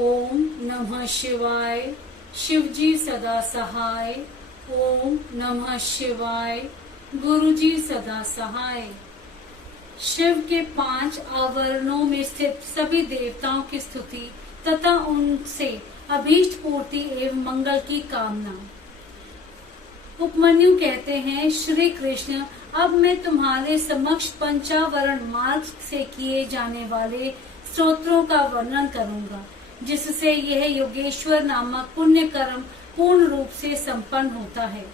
ओम नमः शिवाय। शिवजी सदा सहाय। ओम नमः शिवाय। गुरुजी सदा सहाय। शिव के 5 आवरणों में स्थित सभी देवताओं की स्तुति तथा उनसे अभीष्ट पूर्ति एवं मंगल की कामना। उपमन्यु कहते हैं, श्री कृष्ण, अब मैं तुम्हारे समक्ष पंचावरण मार्ग से किए जाने वाले स्तोत्रों का वर्णन करूंगा, जिससे यह योगेश्वर नामक पुण्य कर्म पूर्ण रूप से संपन्न होता है।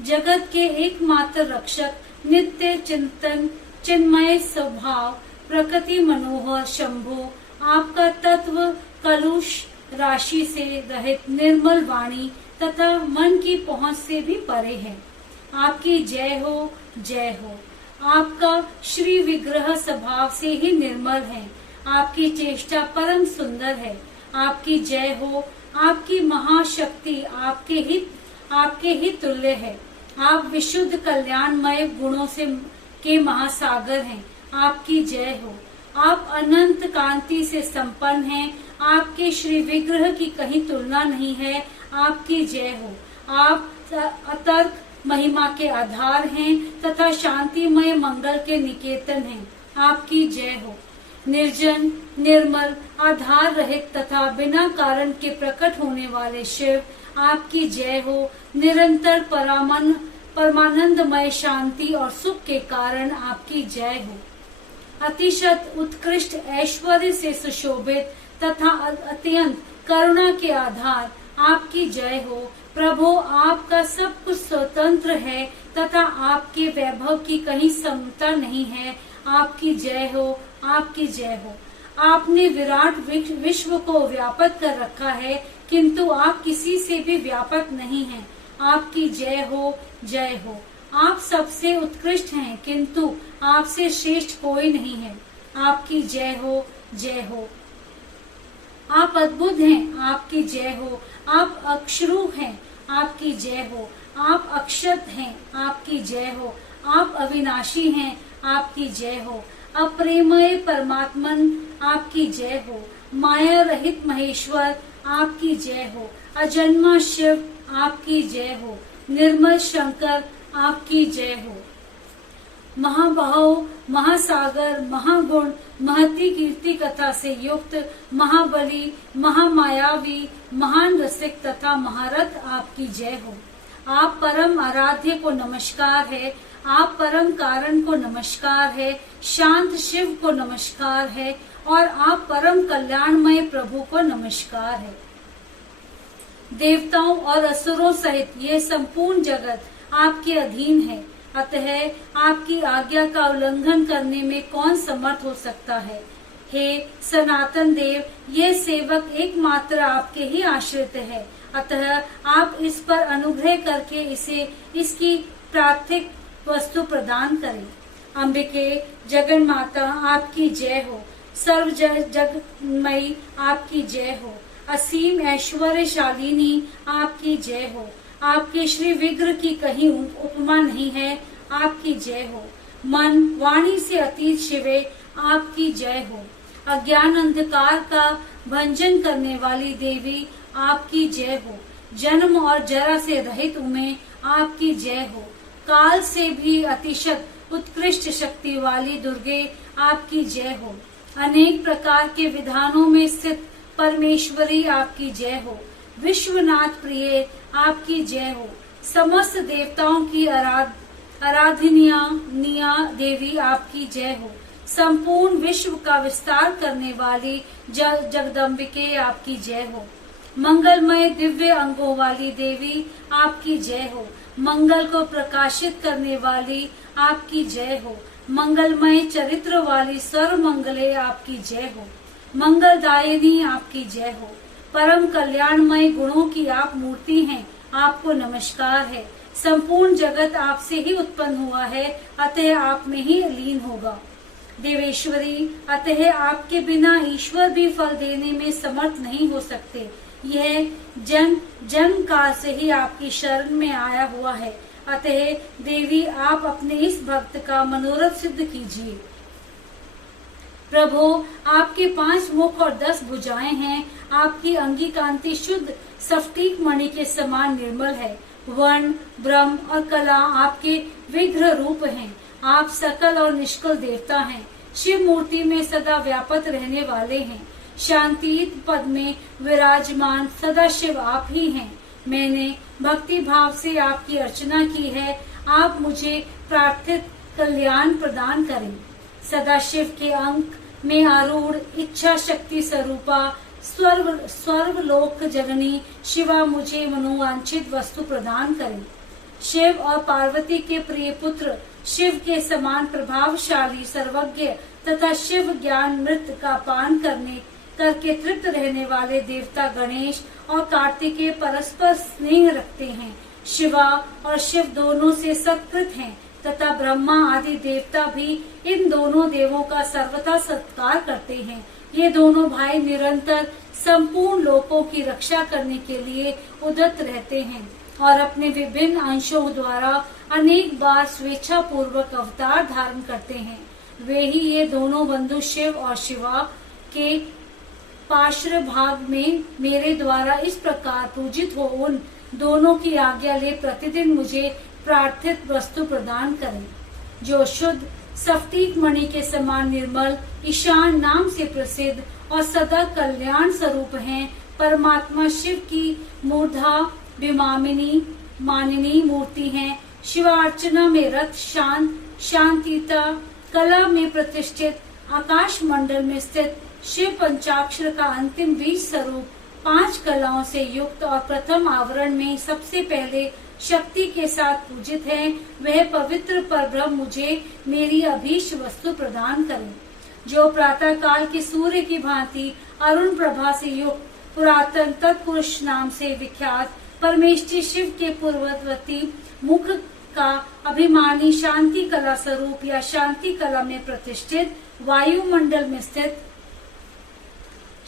जगत के एकमात्र रक्षक, नित्य चिंतन, चिन्मय स्वभाव, प्रकृति मनोहर शंभो, आपका तत्व कलुष राशि से रहित निर्मल वाणी तथा मन की पहुंच से भी परे है। आपकी जय हो, जय हो। आपका श्री विग्रह स्वभाव से ही निर्मल है। आपकी चेष्टा परम सुंदर है। आपकी जय हो। आपकी महाशक्ति आपके ही तुल्य है। आप विशुद्ध कल्याणमय गुणों से के महासागर हैं। आपकी जय हो। आप अनंत कांति से संपन्न हैं। आपके श्री विग्रह की कहीं तुलना नहीं है। आपकी जय हो। आप अतर्क महिमा के आधार हैं तथा शांतिमय मंगल के निकेतन हैं। आपकी जय हो। निर्जन, निर्मल, आधार रहित तथा बिना कारण के प्रकट होने वाले शिव, आपकी जय हो। निरंतर परमानंदमय शांति और सुख के कारण आपकी जय हो। अतिशत उत्कृष्ट ऐश्वर्य से सुशोभित तथा अत्यंत करुणा के आधार, आपकी जय हो। प्रभु, आपका सब कुछ स्वतंत्र है तथा आपके वैभव की कहीं समता नहीं है। आपकी जय हो। आपकी जय हो। आपने विराट विश्व को व्यापक कर रखा है, किंतु आप किसी से भी व्यापक नहीं हैं। आपकी जय हो, जय हो। आप सबसे उत्कृष्ट हैं, किंतु आपसे श्रेष्ठ कोई नहीं है। आपकी जय हो, जय हो। आप अद्भुत हैं। आपकी जय हो। आप अक्षरु हैं। आपकी जय हो। आप अक्षत हैं। आपकी जय हो। आप अविनाशी हैं। आपकी जय हो। अप्रेमय परमात्मन, आपकी जय हो। माया रहित महेश्वर, आपकी जय हो। अजन्मा शिव, आपकी जय हो। निर्मल शंकर, आपकी जय हो। महाबाहो, महासागर, महागुण, महती कीर्ति कथा से युक्त, महाबली, महामायावी, महान रसिक तथा महारथ, आपकी जय हो। आप परम आराध्य को नमस्कार है। आप परम कारण को नमस्कार है। शांत शिव को नमस्कार है और आप परम कल्याणमय प्रभु को नमस्कार है। देवताओं और असुरों सहित यह संपूर्ण जगत आपके अधीन है, अतः आपकी आज्ञा का उल्लंघन करने में कौन समर्थ हो सकता है। हे सनातन देव, ये सेवक एकमात्र आपके ही आश्रित है, अतः आप इस पर अनुग्रह करके इसे इसकी प्रार्थिक वस्तु प्रदान करें। अंबिके, जगन माता, आपकी जय हो। सर्व जगमयी, आपकी जय हो। असीम ऐश्वर्यशालिनी, आपकी जय हो। आपके श्री विग्रह की कहीं उपमा नहीं है। आपकी जय हो। मन वाणी से अतीत शिवे, आपकी जय हो। अज्ञान अंधकार का भंजन करने वाली देवी, आपकी जय हो। जन्म और जरा से रहित उमे, आपकी जय हो। काल से भी अतिशत उत्कृष्ट शक्ति वाली दुर्गे, आपकी जय हो। अनेक प्रकार के विधानों में स्थित परमेश्वरी, आपकी जय हो। विश्वनाथ प्रिय, आपकी जय हो। समस्त देवताओं की आराधनीया देवी, आपकी जय हो। संपूर्ण विश्व का विस्तार करने वाली जगदम्बिके, आपकी जय हो। मंगलमय दिव्य अंगों वाली देवी, आपकी जय हो। मंगल को प्रकाशित करने वाली, आपकी जय हो। मंगलमय चरित्र वाली सर्व मंगले, आपकी जय हो। मंगलदायिनी, आपकी जय हो। परम कल्याणमय गुणों की आप मूर्ति हैं, आपको नमस्कार है। संपूर्ण जगत आपसे ही उत्पन्न हुआ है, अतः आप में ही लीन होगा। देवेश्वरी, अतः आपके बिना ईश्वर भी फल देने में समर्थ नहीं हो सकते। यह जन्म काल से ही आपकी शरण में आया हुआ है, अतः देवी आप अपने इस भक्त का मनोरथ सिद्ध कीजिए। प्रभु, आपके 5 मुख और 10 भुजाएं हैं। आपकी अंगी कांति शुद्ध स्फटिक मणि के समान निर्मल है। वर्ण, ब्रह्म और कला आपके विग्रह रूप हैं। आप सकल और निष्कल देवता हैं। शिव मूर्ति में सदा व्यापक रहने वाले हैं। शांति पद में विराजमान सदा शिव आप ही हैं। मैंने भक्ति भाव से आपकी अर्चना की है। आप मुझे प्रार्थित कल्याण प्रदान करें। सदा शिव के अंक में आरूढ़ इच्छा शक्ति स्वरूपा स्वर्ग लोक जननी शिवा मुझे मनोवांछित वस्तु प्रदान करें। शिव और पार्वती के प्रिय पुत्र, शिव के समान प्रभावशाली, सर्वज्ञ तथा शिव ज्ञान मृत का पान करके तृप्त रहने वाले देवता गणेश और कार्तिकेय परस्पर स्नेह रखते हैं। शिवा और शिव दोनों से सत्कृत हैं तथा ब्रह्मा आदि देवता भी इन दोनों देवों का सर्वथा सत्कार करते हैं। ये दोनों भाई निरंतर संपूर्ण लोकों की रक्षा करने के लिए उद्यत रहते हैं और अपने विभिन्न अंशों द्वारा अनेक बार स्वेच्छा पूर्वक अवतार धारण करते हैं। वे ही ये दोनों बंधु शिव और शिवा के पार्श्व भाग में मेरे द्वारा इस प्रकार पूजित हो उन दोनों की आज्ञा ले प्रतिदिन मुझे प्रार्थित वस्तु प्रदान करें। जो शुद्ध स्फटिक मणि के समान निर्मल, ईशान नाम से प्रसिद्ध और सदा कल्याण स्वरूप हैं। परमात्मा शिव की मूर्धा विमामिनी मानिनी मूर्ति हैं। शिवार्चना में रत, शांतिता, कला में प्रतिष्ठित, आकाश मंडल में स्थित शिव पंचाक्षर का अंतिम बीज स्वरूप, 5 कलाओं से युक्त और प्रथम आवरण में सबसे पहले शक्ति के साथ पूजित है। वह पवित्र परब्रह्म मुझे मेरी अभीष्ट वस्तु प्रदान करें। जो प्रातः काल के सूर्य की भांति अरुण प्रभा से युक्त पुरातन तत्पुरुष नाम से विख्यात परमेष्ठी शिव के पूर्ववर्ती मुख का अभिमानी शांति कला स्वरूप या शांति कला में प्रतिष्ठित वायुमंडल में स्थित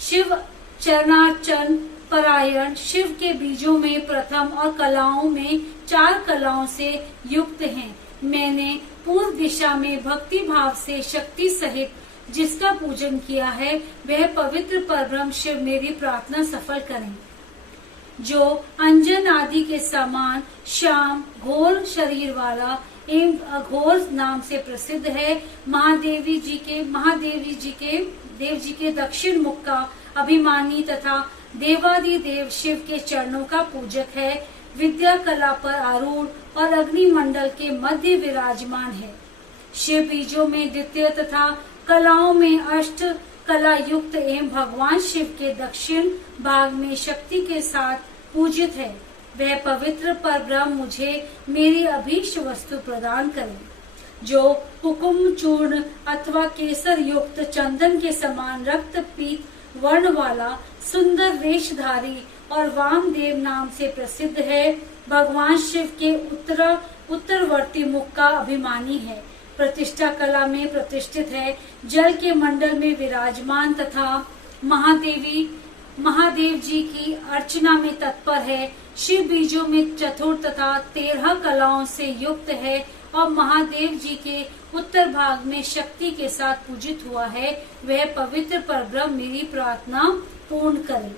शिव चरणार्चन परायण, शिव के बीजों में प्रथम और कलाओं में 4 कलाओं से युक्त हैं। मैंने पूर्व दिशा में भक्ति भाव से शक्ति सहित जिसका पूजन किया है, वह पवित्र परब्रह्म शिव मेरी प्रार्थना सफल करें। जो अंजन आदि के समान श्याम घोर शरीर वाला एवं अघोर नाम से प्रसिद्ध है। महादेव जी के दक्षिण मुख का अभिमानी तथा देवादि देव शिव के चरणों का पूजक है। विद्या कला पर आरूढ़ और अग्नि मंडल के मध्य विराजमान है। शिव बीजों में द्वितीय तथा कलाओं में अष्ट कला युक्त एवं भगवान शिव के दक्षिण भाग में शक्ति के साथ पूजित है। वह पवित्र परब्रह्म मुझे मेरी अभीष्ट वस्तु प्रदान करे। जो कुकुम चूर्ण अथवा केसर युक्त चंदन के समान रक्त पीत वर्ण वाला सुंदर वेशधारी और वामदेव नाम से प्रसिद्ध है। भगवान शिव के उत्तरवर्ती मुख का अभिमानी है। प्रतिष्ठा कला में प्रतिष्ठित है। जल के मंडल में विराजमान तथा महादेव जी की अर्चना में तत्पर है। शिव बीजों में चतुर तथा 13 कलाओं से युक्त है और महादेव जी के उत्तर भाग में शक्ति के साथ पूजित हुआ है। वह पवित्र परब्रह्म मेरी प्रार्थना पूर्ण करे।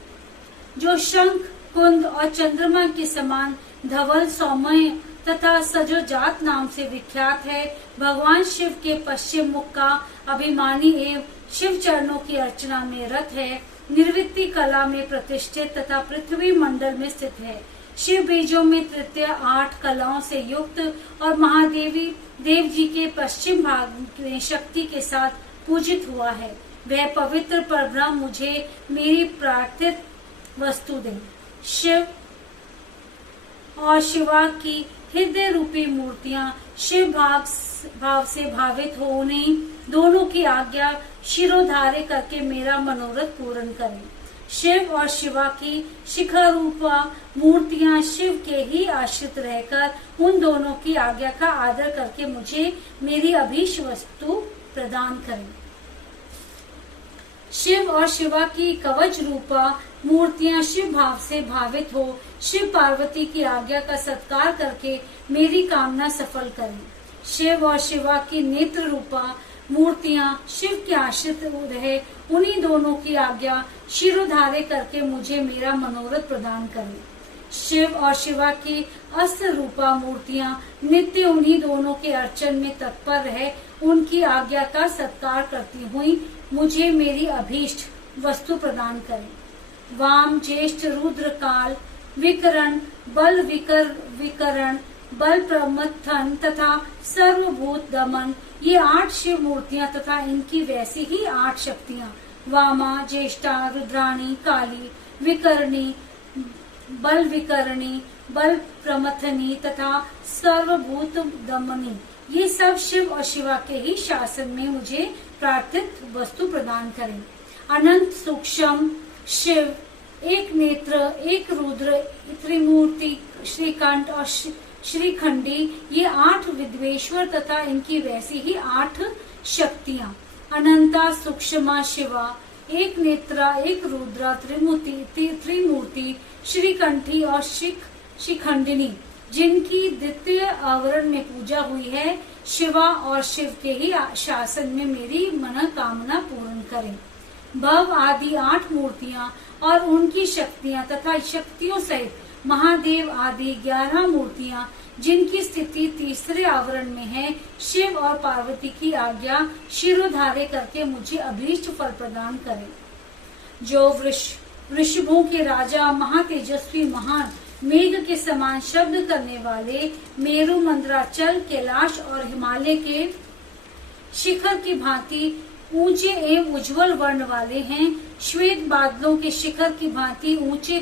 जो शंख, कुंद और चंद्रमा के समान धवल, सौम्य तथा सजोजात नाम से विख्यात है। भगवान शिव के पश्चिम मुख का अभिमानी एवं शिव चरणों की अर्चना में रत है। निर्वृत्ति कला में प्रतिष्ठित तथा पृथ्वी मंडल में स्थित है। शिव बीजों में तृतीय 8 कलाओं से युक्त और देव जी के पश्चिम भाग में शक्ति के साथ पूजित हुआ है। वह पवित्र परब्रह्म मुझे मेरी प्रार्थित वस्तु दे। शिव और शिवा की हृदय रूपी मूर्तियां शिव भाव से भावित हो उन्हें दोनों की आज्ञा शिरोधार्य करके मेरा मनोरथ पूर्ण करें। शिव और शिवा की शिखा रूपा मूर्तियां शिव के ही आश्रित रहकर उन दोनों की आज्ञा का आदर करके मुझे मेरी अभीष्ट वस्तु प्रदान करें। शिव और शिवा की कवच रूपा मूर्तियां शिव भाव से भावित हो शिव पार्वती की आज्ञा का सत्कार करके मेरी कामना सफल करें। शिव और शिवा की नेत्र रूपा मूर्तियां शिव के आश्रित रहे, उन्हीं दोनों की आज्ञा शिरोधार्य करके मुझे मेरा मनोरथ प्रदान करें। शिव और शिवा की अस्त्र रूपा मूर्तियां नित्य उन्हीं दोनों के अर्चन में तत्पर रहे, उनकी आज्ञा का सत्कार करती हुई मुझे मेरी अभीष्ट वस्तु प्रदान करें। वाम, ज्येष्ठ, रुद्र, काल, विकरण, बल विकरण, बल प्रमथन तथा सर्वभूत दमन, ये 8 शिव मूर्तियां तथा इनकी वैसी ही 8 शक्तियां, वामा, ज्येष्ठा, रुद्राणी, काली, विकरणी, बल विकरणी, बल प्रमथनी तथा सर्वभूत दमनी, ये सब शिव और शिवा के ही शासन में मुझे प्रार्थित वस्तु प्रदान करें। अनंत सूक्ष्म शिव, एक नेत्र, एक रुद्र, त्रिमूर्ति, श्रीकंठ और श्रीखंडी, ये 8 विद्वेश्वर तथा इनकी वैसी ही 8 शक्तियां। अनंता सूक्ष्मा शिवा, एक नेत्रा, एक रुद्रा, त्रिमूर्ति, श्रीकंठी और शिखंडिनी, जिनकी द्वितीय आवरण में पूजा हुई है, शिवा और शिव के ही शासन में मेरी मनोकामना पूर्ण करें। भव आदि 8 मूर्तियां और उनकी शक्तियां तथा शक्तियों सहित महादेव आदि 11 मूर्तियां, जिनकी स्थिति तीसरे आवरण में है, शिव और पार्वती की आज्ञा शिरोधार्य करके मुझे अभीष्ट फल प्रदान करें। जो वृषभों के राजा, महातेजस्वी, महान मेघ के समान शब्द करने वाले, मेरु, मंदराचल, कैलाश और हिमालय के शिखर की भांति ऊंचे एवं उज्जवल वर्ण वाले हैं, श्वेत बादलों के शिखर की भांति ऊंचे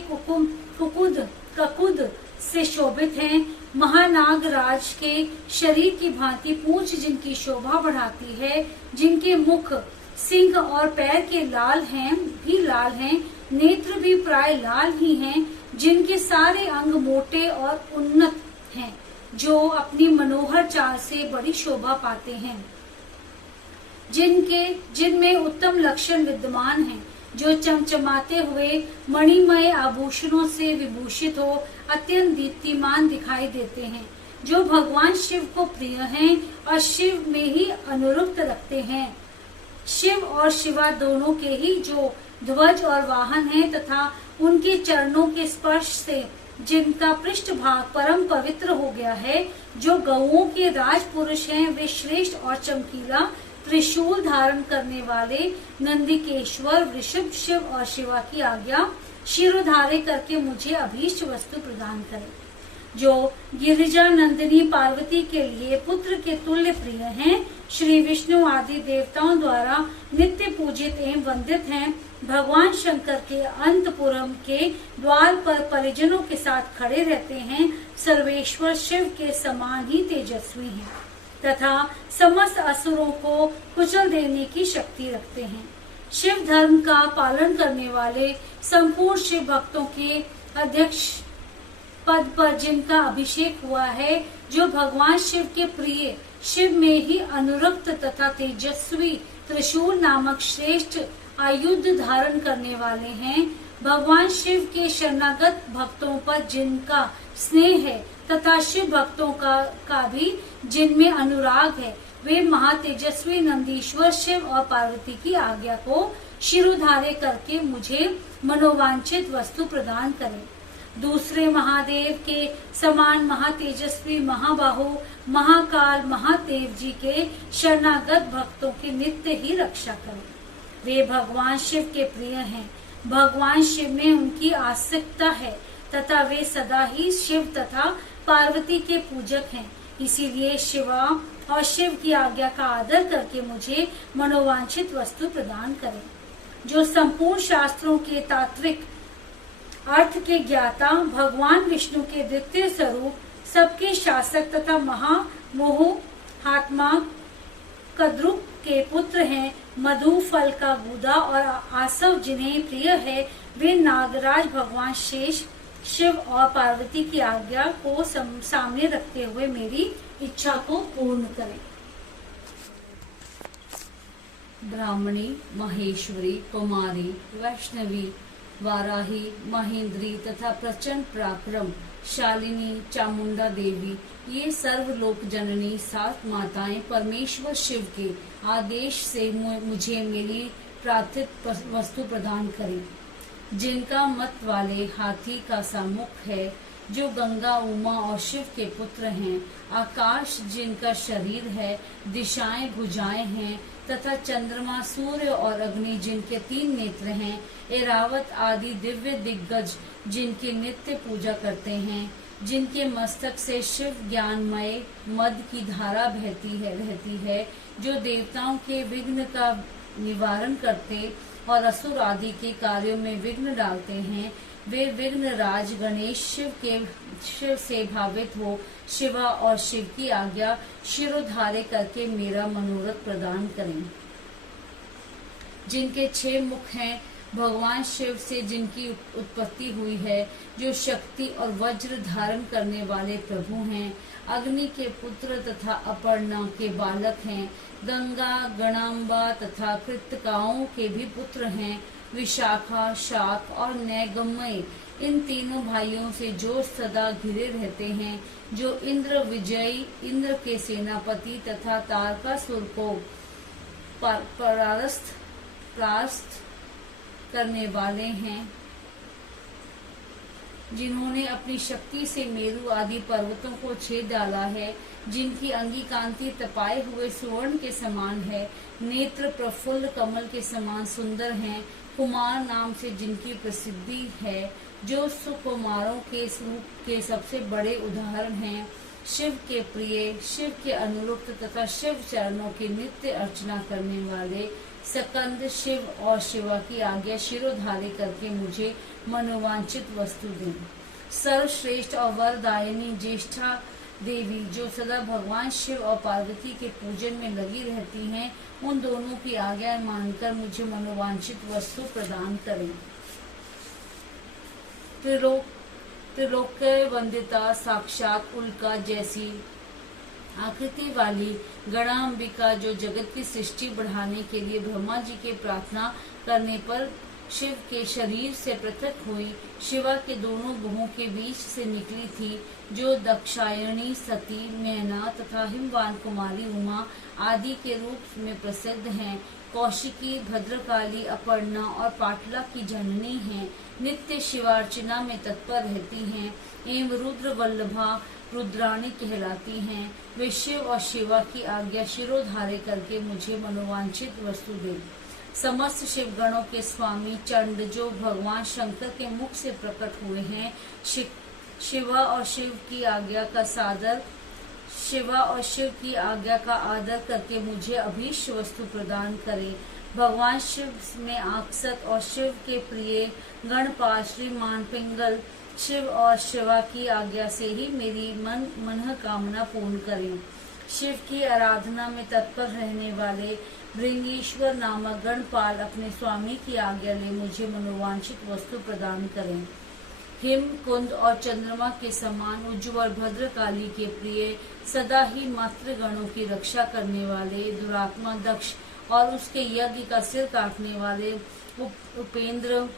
ककुद से शोभित हैं, महानाग राज के शरीर की भांति पूंछ जिनकी शोभा बढ़ाती है, जिनके मुख, सिंह और पैर के लाल हैं, नेत्र भी प्राय लाल ही हैं, जिनके सारे अंग मोटे और उन्नत हैं, जो अपनी मनोहर चाल से बड़ी शोभा पाते हैं, जिनमें उत्तम लक्षण विद्यमान हैं, जो चमचमाते हुए मणिमय आभूषणों से विभूषित हो अत्यंत दीप्तिमान दिखाई देते हैं, जो भगवान शिव को प्रिय हैं और शिव में ही अनुरक्त रखते हैं। शिव और शिवा दोनों के ही जो ध्वज और वाहन हैं तथा उनके चरणों के स्पर्श से जिनका पृष्ठ भाग परम पवित्र हो गया है, जो गौओं के राजपुरुष हैं, वे श्रेष्ठ और चमकीला त्रिशूल धारण करने वाले नंदिकेश्वर वृषभ शिव और शिवा की आज्ञा शिरोधार्य करके मुझे अभीष्ट वस्तु प्रदान करें। जो गिरिजा नंदिनी पार्वती के लिए पुत्र के तुल्य प्रिय हैं, श्री विष्णु आदि देवताओं द्वारा नित्य पूजित एवं वंदित हैं, भगवान शंकर के अंतपुरम के द्वार पर परिजनों के साथ खड़े रहते हैं, सर्वेश्वर शिव के समान ही तेजस्वी हैं तथा समस्त असुरों को कुचल देने की शक्ति रखते हैं। शिव धर्म का पालन करने वाले संपूर्ण शिव भक्तों के अध्यक्ष पद पर जिनका अभिषेक हुआ है, जो भगवान शिव के प्रिय, शिव में ही अनुरक्त तथा तेजस्वी त्रिशूल नामक श्रेष्ठ आयुध धारण करने वाले हैं, भगवान शिव के शरणागत भक्तों पर जिनका स्नेह है तथा शिव भक्तों का भी जिनमें अनुराग है, वे महातेजस्वी नंदीश्वर शिव और पार्वती की आज्ञा को शिरोधार्य करके मुझे मनोवांछित वस्तु प्रदान करें। दूसरे महादेव के समान महातेजस्वी महाबाहु महाकाल महादेव जी के शरणागत भक्तों की नित्य ही रक्षा करें। वे भगवान शिव के प्रिय हैं, भगवान शिव में उनकी आसक्ता है तथा वे सदा ही शिव तथा पार्वती के पूजक हैं, इसीलिए शिवा और शिव की आज्ञा का आदर करके मुझे मनोवांछित वस्तु प्रदान करें। जो संपूर्ण शास्त्रों के तात्विक अर्थ के ज्ञाता, भगवान विष्णु के द्वितीय स्वरूप, सबके शासक तथा महामोह आत्मा कद्रुप के पुत्र हैं, मधु फल का गूदा और आसव जिन्हें प्रिय है, वे नागराज भगवान शेष शिव और पार्वती की आज्ञा को सामने रखते हुए मेरी इच्छा को पूर्ण करें। ब्राह्मणी, महेश्वरी, कुमारी, वैष्णवी, वाराही, महेंद्री तथा प्रचंड पराक्रम शालिनी चामुंडा देवी, ये सर्वलोक जननी 7 माताएं परमेश्वर शिव के आदेश से मुझे मेरी प्रार्थित वस्तु प्रदान करें। जिनका मत वाले हाथी का सा मुख है, जो गंगा, उमा और शिव के पुत्र हैं, आकाश जिनका शरीर है, दिशाएं भुजाएं हैं तथा चंद्रमा, सूर्य और अग्नि जिनके 3 नेत्र हैं, ऐरावत आदि दिव्य दिग्गज जिनकी नित्य पूजा करते हैं, जिनके मस्तक से शिव ज्ञानमय मद की धारा रहती है, जो देवताओं के विघ्न का निवारण करते और असुर आदि के कार्यों में विघ्न डालते हैं, वे विघ्न राज गणेश शिव से भावित हो शिवा और शिव की आज्ञा शिरोधार्य करके मेरा मनोरथ प्रदान करें। जिनके 6 मुख हैं, भगवान शिव से जिनकी उत्पत्ति हुई है, जो शक्ति और वज्र धारण करने वाले प्रभु हैं, अग्नि के पुत्र तथा अपर्णा के बालक हैं, गंगा, गणाम्बा तथा कृतिकाओं के भी पुत्र हैं, विशाखा, शाक और नैगमय, इन तीनों भाइयों से जो सदा घिरे रहते हैं, जो इंद्र विजयी, इंद्र के सेनापति तथा तारकासुर को परास्त करने वाले हैं, जिन्होंने अपनी शक्ति से मेरु आदि पर्वतों को छेद डाला है, जिनकी अंगी कांति तपाए हुए सुवर्ण के समान है, नेत्र प्रफुल्ल कमल के समान सुंदर हैं, कुमार नाम से जिनकी प्रसिद्धि है, जो सुकुमारों के रूप के सबसे बड़े उदाहरण हैं, शिव के प्रिय, शिव के अनुरुक्त तथा शिव चरणों की नित्य अर्चना करने वाले, सकंद शिव और शिवा की आज्ञा शिरोधार्य करके मुझे मनोवांछित वस्तु दें। सर्वश्रेष्ठ और वरदायिनी ज्येष्ठा देवी, जो सदा भगवान शिव और पार्वती के पूजन में लगी रहती हैं, उन दोनों की आज्ञा मानकर मुझे मनोवांछित वस्तु प्रदान करें। त्रिलोक वंदिता साक्षात उल्का जैसी आकृति वाली गणाम्बिका, जो जगत की सृष्टि बढ़ाने के लिए ब्रह्मा जी के प्रार्थना करने पर शिव के शरीर से पृथक हुई, शिवा के दोनों भुवों के बीच से निकली थी, जो दक्षायणी, सती, मैना तथा हिमवान कुमारी उमा आदि के रूप में प्रसिद्ध हैं, कौशिकी, भद्रकाली, अपर्णा और पाटला की जननी हैं, नित्य शिवार्चना में तत्पर रहती हैं, एवं रुद्र वल्लभा रुद्राणी कहलाती हैं। वे शिव और शिवा की आज्ञा शिरोधार्य करके मुझे मनोवांछित वस्तु दें। समस्त शिवगणों के स्वामी चंड, जो भगवान शंकर के मुख से प्रकट हुए हैं, शिवा और शिव की आज्ञा का आदर करके मुझे अभीष्ट वस्तु प्रदान करें। भगवान शिव में आक्सत और शिव के प्रिय गणपाल श्रीमान पिंगल, शिव और शिवा की आज्ञा से ही मेरी मन कामना पूर्ण करें। शिव की आराधना में तत्पर रहने वाले भृंगीश्वर नामक गणपाल अपने स्वामी की आज्ञा ले मुझे मनोवांछित वस्तु प्रदान करें। हिम कुंद और चंद्रमा के समान उज्ज्वल भद्रकाली के प्रिय, सदा ही मातृगणों की रक्षा करने वाले दुरात्मा दक्ष और उसके यज्ञ का सिर काटने वाले उपेंद्र,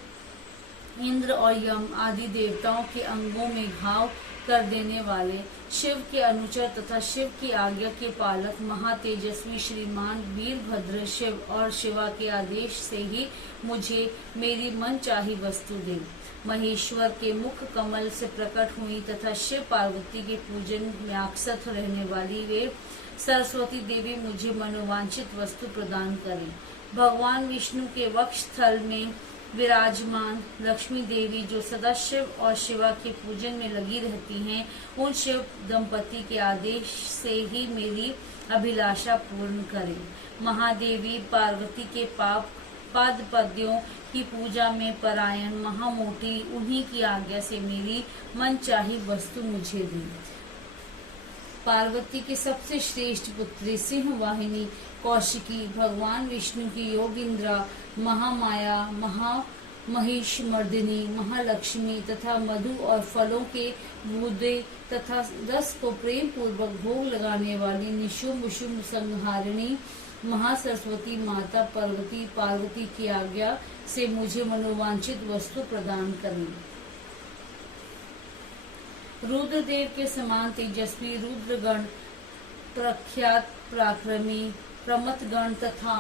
इंद्र और यम आदि देवताओं के अंगों में घाव कर देने वाले, शिव के अनुचर तथा शिव की आज्ञा के पालक महातेजस्वी श्रीमान वीरभद्र, शिव और शिवा के आदेश से ही मुझे मेरी मनचाही वस्तु दे। महेश्वर के मुख कमल से प्रकट हुई तथा शिव पार्वती के पूजन में आक्सत रहने वाली वे सरस्वती देवी मुझे मनोवांछित वस्तु प्रदान करें। भगवान विष्णु के वक्ष स्थल में विराजमान लक्ष्मी देवी, जो सदा शिव और शिवा के पूजन में लगी रहती हैं, उन शिव दंपति के आदेश से ही मेरी अभिलाषा पूर्ण करें। महादेवी पार्वती के पाद पद्यों की पूजा में परायण महामोटी, उन्हीं की आज्ञा से मेरी मनचाही वस्तु मुझे दी। पार्वती की सबसे श्रेष्ठ पुत्री सिंह वाहिनी कौशिकी, भगवान विष्णु की योगिंद्रा, महामाया, महिष मर्दिनी, महालक्ष्मी तथा मधु और फलों के बूंदे तथा रस को प्रेम पूर्वक भोग लगाने वाली निशुम्भ शुम्भ संहारिणी महासरस्वती माता पार्वती की आज्ञा से मुझे मनोवांछित वस्तु प्रदान करें। रुद्रदेव के समान तेजस्वी रुद्रगण, प्रख्यात पराक्रमी प्रमथगण तथा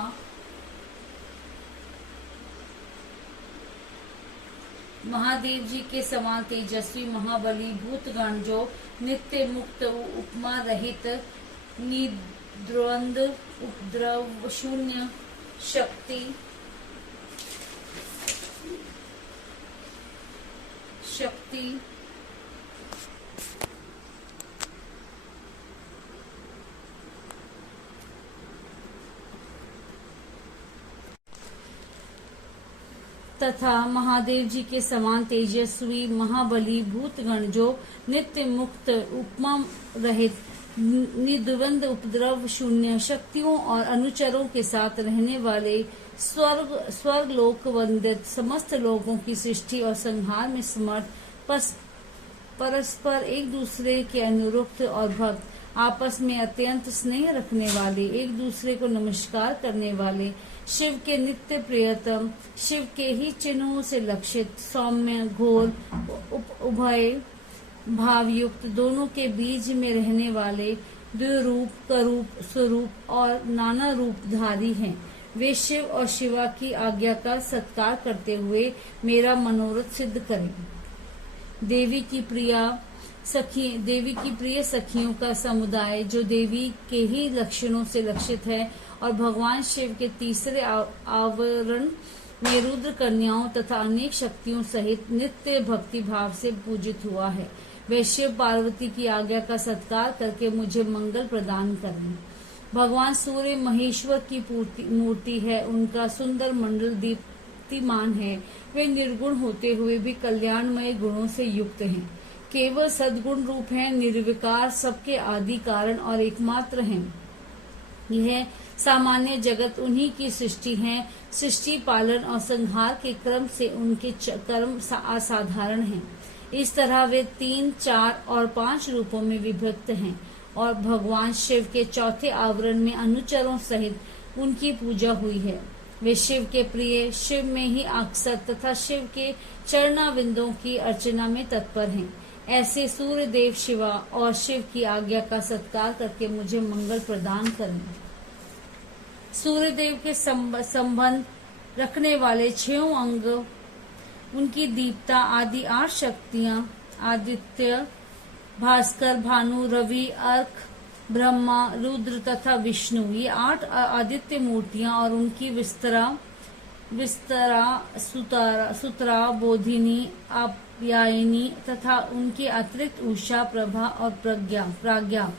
महादेव जी के समान तेजस्वी महाबली भूतगण जो नित्य मुक्त उपमा रहित निद्वंद उपद्रव शून्य शक्ति तथा महादेव जी के समान तेजस्वी महाबली भूतगण जो नित्य मुक्त उपमा रहित निद्वंद उपद्रव शून्य शक्तियों और अनुचरों के साथ रहने वाले स्वर्ग लोक वंदित समस्त लोगों की सृष्टि और संहार में समर्थ परस्पर एक दूसरे के अनुरुक्त और भक्त, आपस में अत्यंत स्नेह रखने वाले, एक दूसरे को नमस्कार करने वाले, शिव के नित्य प्रियतम, शिव के ही चिन्हों से लक्षित, सौम्य घोर उभय भावयुक्त, दोनों के बीच में रहने वाले, द्विरूप करूप स्वरूप और नाना रूपधारी हैं। वे शिव और शिवा की आज्ञा का सत्कार करते हुए मेरा मनोरथ सिद्ध करें। देवी की प्रिय सखियों का समुदाय जो देवी के ही लक्षणों से लक्षित है और भगवान शिव के तीसरे आवरण में रुद्र कन्याओं तथा अनेक शक्तियों सहित नित्य भक्ति भाव से पूजित हुआ है, वे शिव पार्वती की आज्ञा का सत्कार करके मुझे मंगल प्रदान करें। भगवान सूर्य महेश्वर की मूर्ति है, उनका सुंदर मंडल दीप्तिमान है, वे निर्गुण होते हुए भी कल्याणमय गुणों से युक्त हैं, केवल सद्गुण रूप हैं, निर्विकार, सबके आदि कारण और एकमात्र हैं। यह सामान्य जगत उन्हीं की सृष्टि है, सृष्टि पालन और संहार के क्रम से उनके कर्म असाधारण हैं। इस तरह वे 3, 4 और 5 रूपों में विभक्त हैं और भगवान शिव के चौथे आवरण में अनुचरों सहित उनकी पूजा हुई है। वे शिव के प्रिय, शिव में ही आसक्त तथा शिव के चरणाविंदों की अर्चना में तत्पर हैं। ऐसे सूर्य देव शिवा और शिव की आज्ञा का सत्कार करके मुझे मंगल प्रदान करें। सूर्य देव के संबंध रखने वाले 6 अंग, उनकी दीप्ता आदि 8 शक्तियां, आदित्य, भास्कर, भानु, रवि, अर्क, ब्रह्मा, रुद्र तथा विष्णु, ये 8 आदित्य मूर्तियां और उनकी सुतरा, बोधिनी, आप्यायनी तथा उनके अतिरिक्त उषा, प्रभा और प्राज्ञा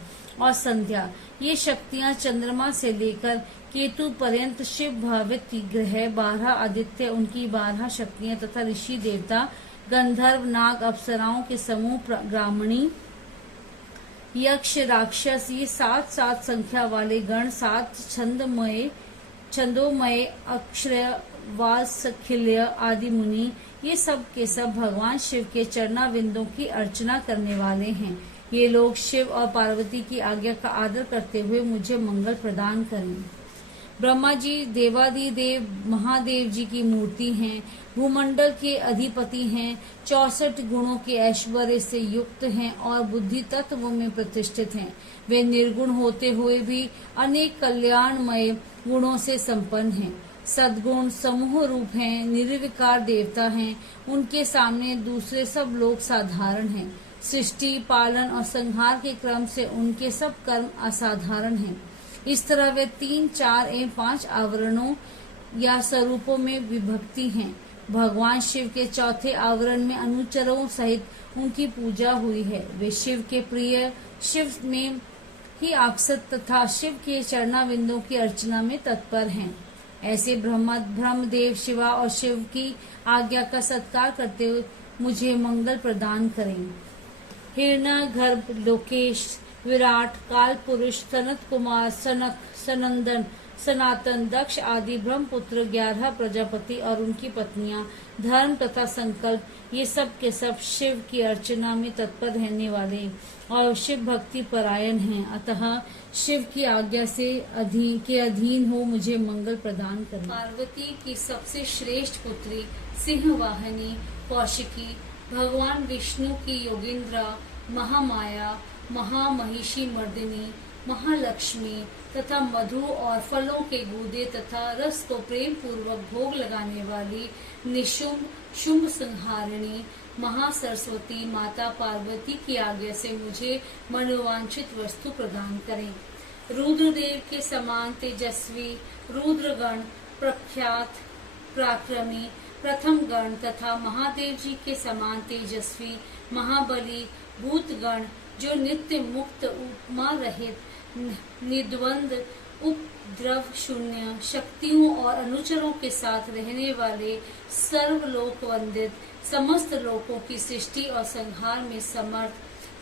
और संध्या, ये शक्तियां चंद्रमा से लेकर केतु पर्यंत शिव भावित ग्रह, 12 आदित्य, उनकी 12 शक्तियां तथा ऋषि देवता, गंधर्व, नाग, अप्सराओं के समूह, ग्रामणी, यक्ष, राक्षस, ये 7 संख्या वाले गण, 7 छंदोमय अक्षर, वासखिल्य आदि मुनि, ये सब के सब भगवान शिव के चरणाविंदों की अर्चना करने वाले हैं। ये लोग शिव और पार्वती की आज्ञा का आदर करते हुए मुझे मंगल प्रदान करें। ब्रह्मा जी देवादिदेव महादेव जी की मूर्ति हैं, भूमंडल के अधिपति हैं, 64 गुणों के ऐश्वर्य से युक्त हैं और बुद्धि तत्व में प्रतिष्ठित हैं। वे निर्गुण होते हुए भी अनेक कल्याणमय गुणों से संपन्न हैं, सद्गुण समूह रूप हैं, निर्विकार देवता हैं, उनके सामने दूसरे सब लोग साधारण हैं। सृष्टि पालन और संहार के क्रम से उनके सब कर्म असाधारण हैं। इस तरह वे 3, 4 एवं 5 आवरणों या स्वरूपों में विभक्ति हैं। भगवान शिव के चौथे आवरण में अनुचरों सहित उनकी पूजा हुई है। वे शिव के प्रिय, शिव में ही आसक्त तथा शिव के चरणाविंदों की अर्चना में तत्पर हैं। ऐसे ब्रह्मदेव शिवा और शिव की आज्ञा का सत्कार करते हुए मुझे मंगल प्रदान करें। हिरण्यगर्भ, लोकेश, विराट, काल पुरुष, सनत कुमार, सनक, सनंदन, सनातन, दक्ष आदि ब्रह्मपुत्र, 11 प्रजापति और उनकी पत्नियां, धर्म तथा संकल्प, ये सब के सब शिव की अर्चना में तत्पर रहने वाले और शिव भक्ति परायण हैं। अतः शिव की आज्ञा से अधीन हो मुझे मंगल प्रदान करें। पार्वती की सबसे श्रेष्ठ पुत्री सिंहवाहिनी कौशिकी, भगवान विष्णु की योगेंद्रा, महामाया, महामहिषी मर्दिनी, महालक्ष्मी तथा मधु और फलों के गूदे तथा रस को प्रेम पूर्वक भोग लगाने वाली निशुंभ शुंभ संहारिणी महासरस्वती माता पार्वती की आज्ञा से मुझे मनोवांछित वस्तु प्रदान करें। रुद्रदेव के समान तेजस्वी रुद्रगण, प्रख्यात पराक्रमी प्रथम गण तथा महादेव जी के समान तेजस्वी महाबली भूतगण, जो नित्य मुक्त उपमा रहित निद्वंद उपद्रव शून्य शक्तियों और अनुचरों के साथ रहने वाले सर्वलोक वंदित, समस्त लोकों की सृष्टि और संहार में समर्थ,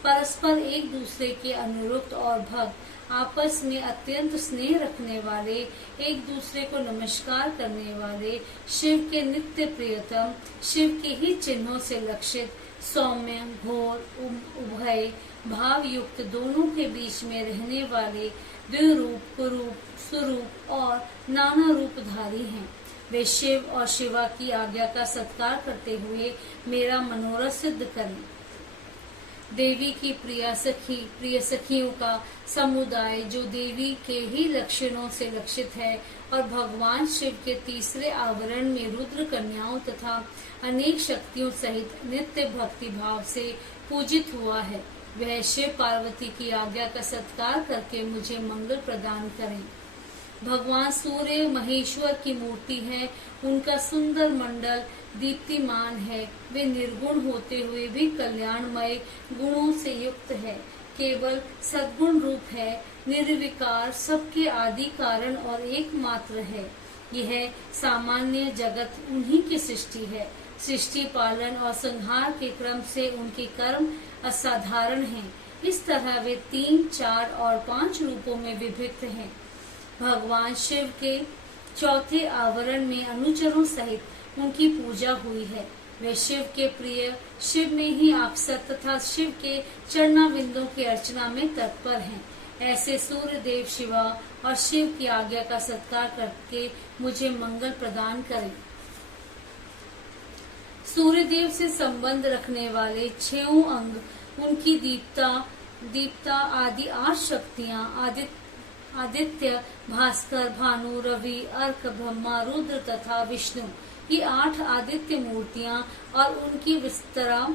परस्पर एक दूसरे के अनुरुक्त और भक्त, आपस में अत्यंत स्नेह रखने वाले, एक दूसरे को नमस्कार करने वाले, शिव के नित्य प्रियतम, शिव के ही चिन्हों से लक्षित, सौम्य घोर उभय भाव युक्त, दोनों के बीच में रहने वाले, द्विरूप कुरूप स्वरूप और नाना रूपधारी हैं। वे शिव और शिवा की आज्ञा का सत्कार करते हुए मेरा मनोरथ सिद्ध करें। देवी की प्रिय सखियों का समुदाय, जो देवी के ही लक्षणों से लक्षित है और भगवान शिव के तीसरे आवरण में रुद्र कन्याओं तथा अनेक शक्तियों सहित नित्य भक्ति भाव से पूजित हुआ है, वह शिव पार्वती की आज्ञा का सत्कार करके मुझे मंगल प्रदान करें। भगवान सूर्य महेश्वर की मूर्ति है, उनका सुंदर मंडल दीप्तिमान है, वे निर्गुण होते हुए भी कल्याणमय गुणों से युक्त है, केवल सद्गुण रूप है, निर्विकार, सबके आदि कारण और एकमात्र है। यह सामान्य जगत उन्हीं की सृष्टि है। सृष्टि पालन और संहार के क्रम से उनके कर्म असाधारण हैं। इस तरह वे 3, 4 और 5 रूपों में विभक्त हैं। भगवान शिव के चौथे आवरण में अनुचरों सहित उनकी पूजा हुई है। वे शिव के प्रिय, शिव में ही आसक्त तथा शिव के चरणाविंदों की अर्चना में तत्पर हैं। ऐसे सूर्य देव शिवा और शिव की आज्ञा का सत्कार करके मुझे मंगल प्रदान करें। सूर्य देव से संबंध रखने वाले 6 अंग, उनकी दीप्ता आदि 8 शक्तियां, आदित्य, भास्कर, भानु, रवि, अर्क, ब्रह्मा, रुद्र तथा विष्णु, ये 8 आदित्य मूर्तियां और उनकी विस्तरा,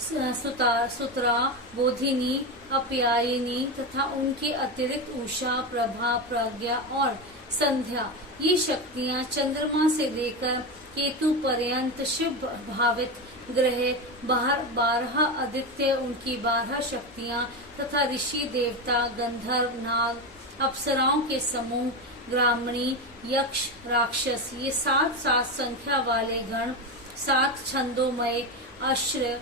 सुतरा, बोधिनी, अप्यायिनी तथा उनके अतिरिक्त उषा, प्रभा, प्रज्ञा और संध्या, ये शक्तियां चंद्रमा से लेकर केतु पर्यंत शिव भावित ग्रह, 12 आदित्य, उनकी 12 शक्तियां तथा ऋषि, देवता, गंधर्व, नाग, अप्सराओं के समूह, ग्रामणी, यक्ष, राक्षस, ये 7 संख्या वाले गण, 7 छंदोमय, अश्र,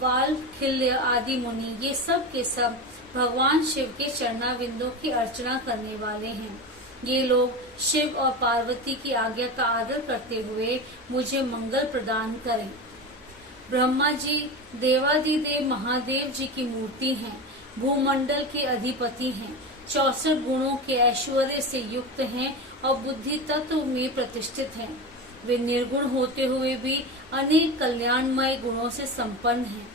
बाल, खिल्य आदि मुनि, ये सब के सब भगवान शिव के चरणाविंदों की अर्चना करने वाले हैं। ये लोग शिव और पार्वती की आज्ञा का आदर करते हुए मुझे मंगल प्रदान करें। ब्रह्मा जी देवादिदेव महादेव जी की मूर्ति हैं, भूमंडल के अधिपति हैं, 64 गुणों के ऐश्वर्य से युक्त हैं और बुद्धि तत्व में प्रतिष्ठित हैं। वे निर्गुण होते हुए भी अनेक कल्याणमय गुणों से संपन्न हैं।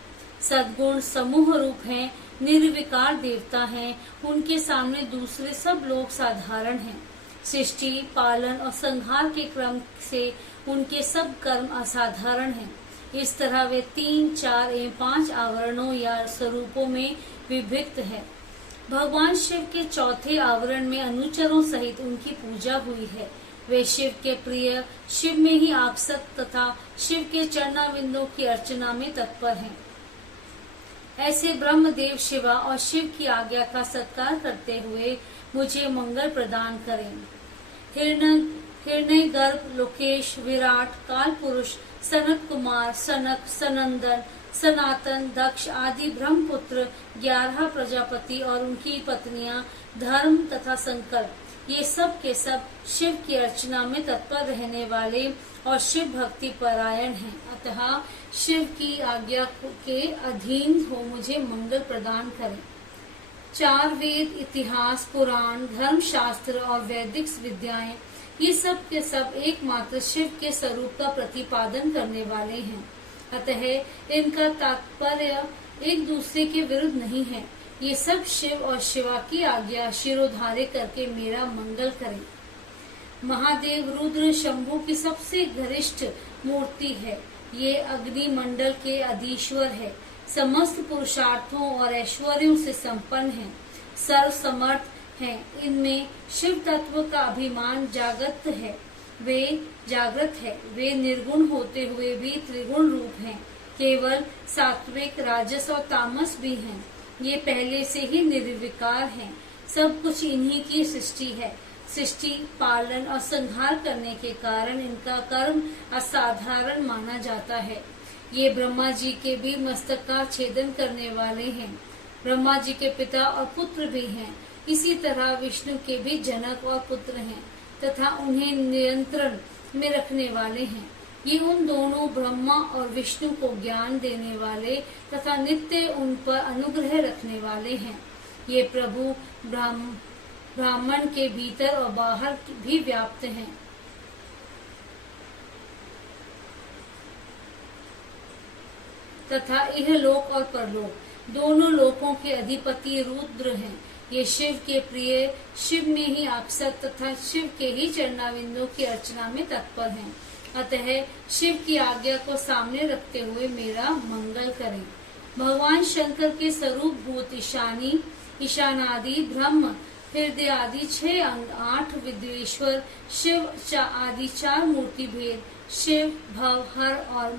सद्गुण समूह रूप हैं, निर्विकार देवता हैं, उनके सामने दूसरे सब लोग साधारण हैं। सृष्टि, पालन और संहार के क्रम से उनके सब कर्म असाधारण हैं। इस तरह वे 3, 4 एवं 5 आवरणों या स्वरूपों में विभक्त है। भगवान शिव के चौथे आवरण में अनुचरों सहित उनकी पूजा हुई है। वे शिव के प्रिय, शिव में ही आसक्त तथा शिव के चरणाविंदों की अर्चना में तत्पर हैं। ऐसे ब्रह्मदेव शिवा और शिव की आज्ञा का सत्कार करते हुए मुझे मंगल प्रदान करें। हिरण्य गर्भ, लोकेश, विराट, काल पुरुष, सनक कुमार, सनक, सनंदन, सनातन, दक्ष आदि ब्रह्मपुत्र, 11 प्रजापति और उनकी पत्नियां, धर्म तथा संकल्प, ये सब के सब शिव की अर्चना में तत्पर रहने वाले और शिव भक्ति परायण हैं। अतः शिव की आज्ञा के अधीन हो मुझे मंगल प्रदान करें। 4 वेद, इतिहास, पुराण, धर्म शास्त्र और वैदिक विद्याएं, ये सब के सब एकमात्र शिव के स्वरूप का प्रतिपादन करने वाले हैं। अतः इनका तात्पर्य एक दूसरे के विरुद्ध नहीं है। ये सब शिव और शिवा की आज्ञा शिरोधार्य करके मेरा मंगल करें। महादेव रुद्र शंभु की सबसे घनिष्ठ मूर्ति है। ये अग्नि मंडल के अधीश्वर है। समस्त पुरुषार्थों और ऐश्वर्यों से संपन्न है, सर्व समर्थ है। इनमें शिव तत्व का अभिमान जागृत है। वे निर्गुण होते हुए भी त्रिगुण रूप हैं। केवल सात्विक, राजस और तामस भी हैं। ये पहले से ही निर्विकार हैं। सब कुछ इन्हीं की सृष्टि है। सृष्टि, पालन और संहार करने के कारण इनका कर्म असाधारण माना जाता है। ये ब्रह्मा जी के भी मस्तक का छेदन करने वाले हैं। ब्रह्मा जी के पिता और पुत्र भी हैं। इसी तरह विष्णु के भी जनक और पुत्र हैं तथा उन्हें नियंत्रण में रखने वाले हैं। ये उन दोनों ब्रह्मा और विष्णु को ज्ञान देने वाले तथा नित्य उन पर अनुग्रह रखने वाले हैं। ये प्रभु ब्राह्मण के भीतर और बाहर भी व्याप्त हैं। तथा इहलोक और परलोक दोनों लोकों के अधिपति रुद्र हैं। ये शिव के प्रिय, शिव में ही आसक्त तथा शिव के ही चरणाविंदों की अर्चना में तत्पर हैं। अतः शिव की आज्ञा को सामने रखते हुए मेरा मंगल करें। भगवान शंकर के स्वरूप भूत ईशानादि ब्रह्म, हृदय आदि 6 अंग, 8 विद्वेश्वर, शिव आदि 4 मूर्ति भेद, शिव, भव, हर और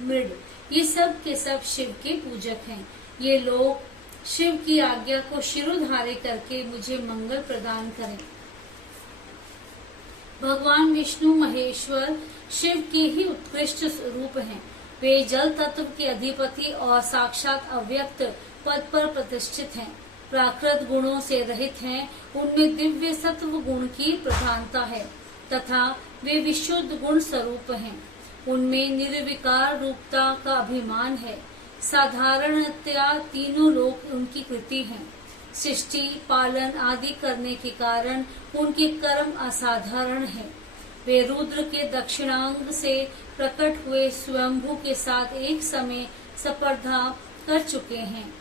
मृड, ये सब के सब शिव के पूजक हैं। ये लोग शिव की आज्ञा को शिरोधार्य करके मुझे मंगल प्रदान करें। भगवान विष्णु महेश्वर शिव के ही उत्कृष्ट स्वरूप हैं। वे जल तत्व के अधिपति और साक्षात अव्यक्त पद पर प्रतिष्ठित हैं। प्राकृत गुणों से रहित हैं। उनमें दिव्य सत्व गुण की प्रधानता है तथा वे विशुद्ध गुण स्वरूप हैं। उनमें निर्विकार रूपता का अभिमान है। साधारणतया तीनों लोक उनकी कृति हैं। सृष्टि, पालन आदि करने के कारण उनके कर्म असाधारण है। वे रुद्र के दक्षिणांग से प्रकट हुए स्वयंभू के साथ एक समय स्पर्धा कर चुके हैं।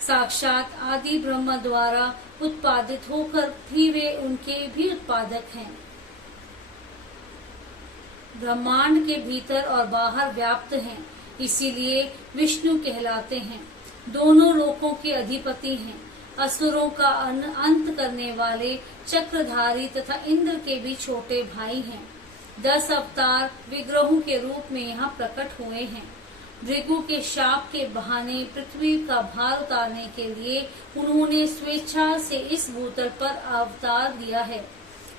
साक्षात आदि ब्रह्म द्वारा उत्पादित होकर भी वे उनके भी उत्पादक हैं। ब्रह्मांड के भीतर और बाहर व्याप्त हैं, इसीलिए विष्णु कहलाते हैं। दोनों लोकों के अधिपति हैं। असुरों का अंत करने वाले चक्रधारी तथा इंद्र के भी छोटे भाई हैं। 10 अवतार विग्रहों के रूप में यहाँ प्रकट हुए हैं। भृगु के शाप के बहाने पृथ्वी का भार उतारने के लिए उन्होंने स्वेच्छा से इस भूतल पर अवतार दिया है।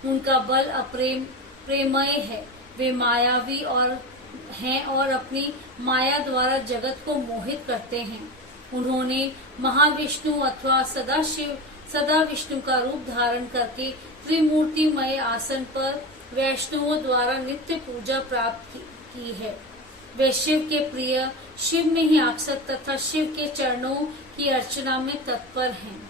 उनका बल प्रेमय है। वे मायावी हैं और अपनी माया द्वारा जगत को मोहित करते हैं। उन्होंने महाविष्णु अथवा सदा विष्णु का रूप धारण करके त्रिमूर्तिमय आसन पर वैष्णवों द्वारा नित्य पूजा प्राप्त की है। वे शिव के प्रिय, शिव में ही आसक्त तथा शिव के चरणों की अर्चना में तत्पर हैं।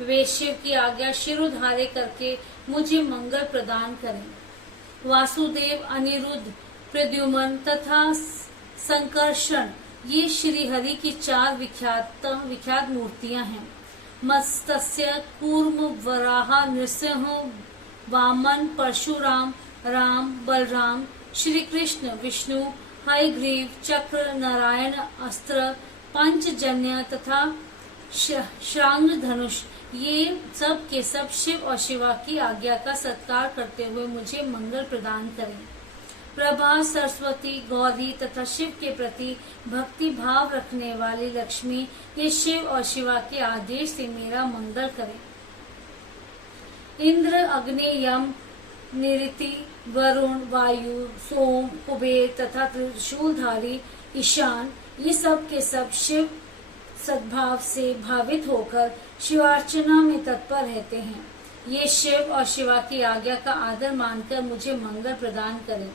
वे शिव की आज्ञा शिरोधार्य करके मुझे मंगल प्रदान करें। वासुदेव, अनिरुद्ध, प्रद्युम्न तथा संकर्षण, ये श्री हरि की 4 विख्यात मूर्तियां हैं। मत्स्य कूर्म, वराह, नृसिंह, वामन, परशुराम, राम, बलराम, श्री कृष्ण, विष्णु, हयग्रीव, चक्र, नारायण, अस्त्र, पंचजन्य तथा श्रांग धनुष, ये सब के सब शिव और शिवा की आज्ञा का सत्कार करते हुए मुझे मंगल प्रदान करें। प्रभा, सरस्वती, गौरी तथा शिव के प्रति भक्ति भाव रखने वाली लक्ष्मी, ये शिव और शिवा के आदेश से मेरा मंगल करें। इंद्र, अग्नि, यम, निरति, वरुण, वायु, सोम, कुबेर तथा त्रिशूलधारी ईशान, ये सब के सब शिव सद्भाव से भावित होकर शिवार्चना में तत्पर रहते हैं। ये शिव और शिवा की आज्ञा का आदर मानकर मुझे मंगल प्रदान करें।